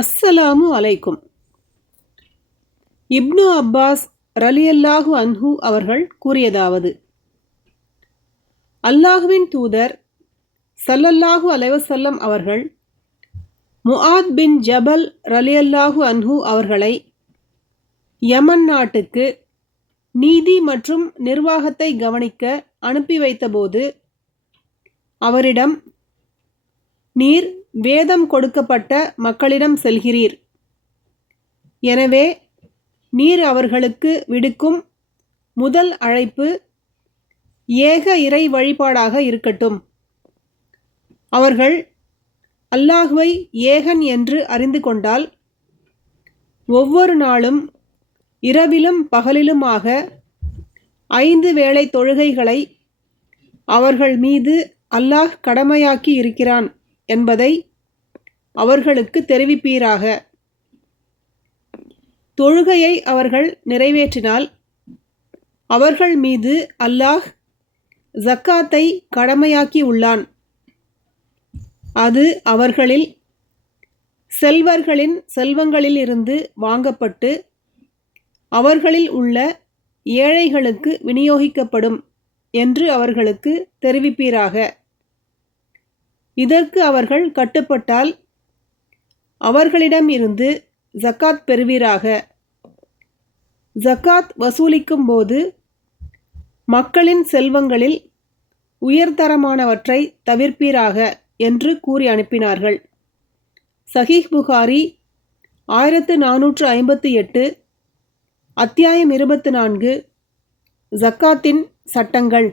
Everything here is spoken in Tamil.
அஸ்ஸலாமு அலைக்கும். இப்னு அப்பாஸ் ரலியல்லாஹு அன்ஹு அவர்கள் கூறியதாவது: அல்லாஹுவின் தூதர் ஸல்லல்லாஹு அலைஹி வஸல்லம் அவர்கள் முஆத் பின் ஜபல் ரலியல்லாஹு அன்ஹு அவர்களை யமன் நாட்டுக்கு நீதி மற்றும் நிர்வாகத்தை கவனிக்க அனுப்பி வைத்தபோது அவரிடம், நீர் வேதம் கொடுக்கப்பட்ட மக்களிடம் செல்கிறீர். எனவே நீர் அவர்களுக்கு விடுக்கும் முதல் அழைப்பு ஏக இறை வழிபாடாக இருக்கட்டும். அவர்கள் அல்லாஹுவை ஏகன் என்று அறிந்து கொண்டால், ஒவ்வொரு நாளும் இரவிலும் பகலிலுமாக 5 வேளை தொழுகைகளை அவர்கள் மீது அல்லாஹ் கடமையாக்கி இருக்கிறான் என்பதை அவர்களுக்கு தெரிவிப்பீராக. தொழுகையை அவர்கள் நிறைவேற்றினால் அவர்கள் மீது அல்லாஹ் ஜக்காத்தை கடமையாக்கி உள்ளான். அது அவர்களில் செல்வர்களின் செல்வங்களிலிருந்து வாங்கப்பட்டு அவர்களில் உள்ள ஏழைகளுக்கு விநியோகிக்கப்படும் என்று அவர்களுக்கு தெரிவிப்பீராக. இதற்கு அவர்கள் கட்டுப்பட்டால் அவர்களிடம் இருந்து ஜக்காத் பெறுவீராக. ஜக்காத் வசூலிக்கும் போது மக்களின் செல்வங்களில் உயர்தரமானவற்றை தவிர்ப்பீராக என்று கூறி அனுப்பினார்கள். சஹீஹ் புகாரி 1458, அத்தியாயம் 24, ஜக்காத்தின் சட்டங்கள்.